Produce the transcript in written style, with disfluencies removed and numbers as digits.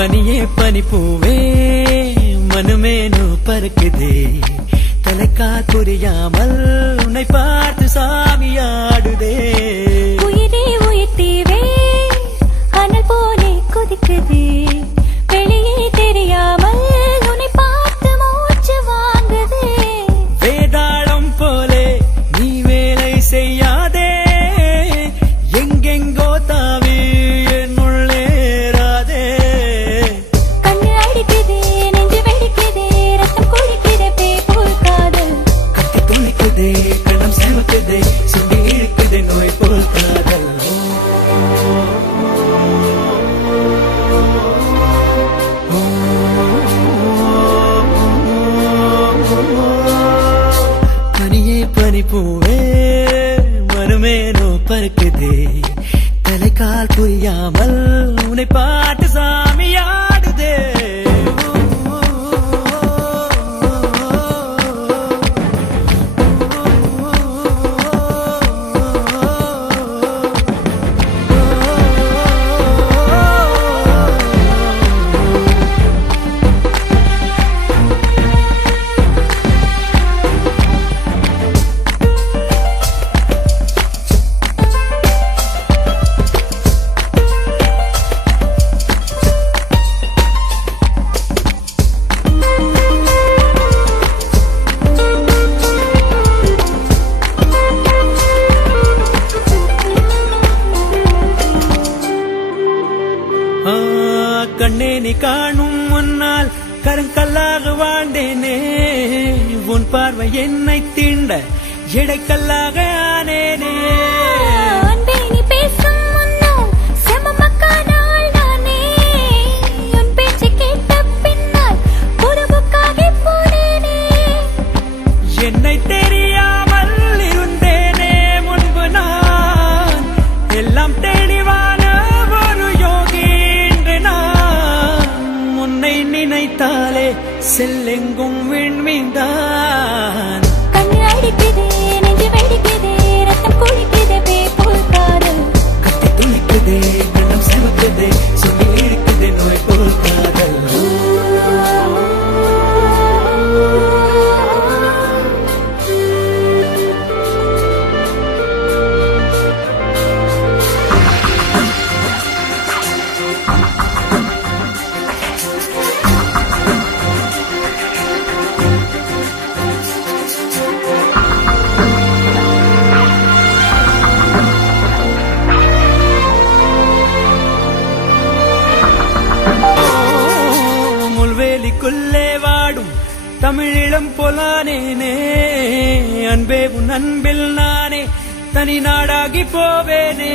பனியே பனி பூவே மனுமேனு பறக்குதே தலைக்கால் புரியாமல் உன்னை பார்த்து சாமியாடுதே உயிரே உயிர்த்தீவே அனல் போலே கொதிக்குதே வெளியே தெரியாமல் உன்னை பார்த்து மூச்சு வாங்குதே வேதாளம் போலே நீ வேலை செய்யாதே எங்கெங்கோ தாவி என்னுள்ளேராதே கண்ணு அடிக்குதே நெஞ்சு வெடிக்குதே ரத்தம் குடிக்குதே பேய் காதல் கட்டி துணிக்குதே கண்ணம் சேவக்குதே சுண்டி இழுக்குதே நோய் போல் காதல் பனியே பனி பூவே மனுமேனோ பறக்குதே தலைக்கால் புரியாமல் உன்னை பாட்டு சாமியாடுதே கண்ணே நீ காணும் முன்னால் கருங்கல்லாக வாழ்ந்தேனே உன் பார்வை என்னை தீண்ட எடைக்கல்லாக ஆனேனே அன்பே நீ பேசும் முன்னால் செமமக்கானால் நானே உன் பேச்சு கேட்ட பின்னால் புறமுக்காகி போனேனே என்னை தெரியாமல் இருந்தேனே முன்பு நான் எல்லாம் தெளிவான ஒரு யோகி இன்று நான் உன்னை நினைத்தாலே செல்லெங்கும் விண்மீன்தான் கண்ணு அடிக்குதே நெஞ்சு வெடிக்குதே ரத்தம் குடிக்குதே பேய் காதல் கட்டி துணிக்குதே கண்ணம் சேவக்குதே சுண்டி இழுக்குதே நோய் போல் காதல் முள்வேலிக்குள்ளே வாடும் தமிழிடம் போலானேனே அன்பே உன் அன்பில் நானே தனி நாடாகி போவேனே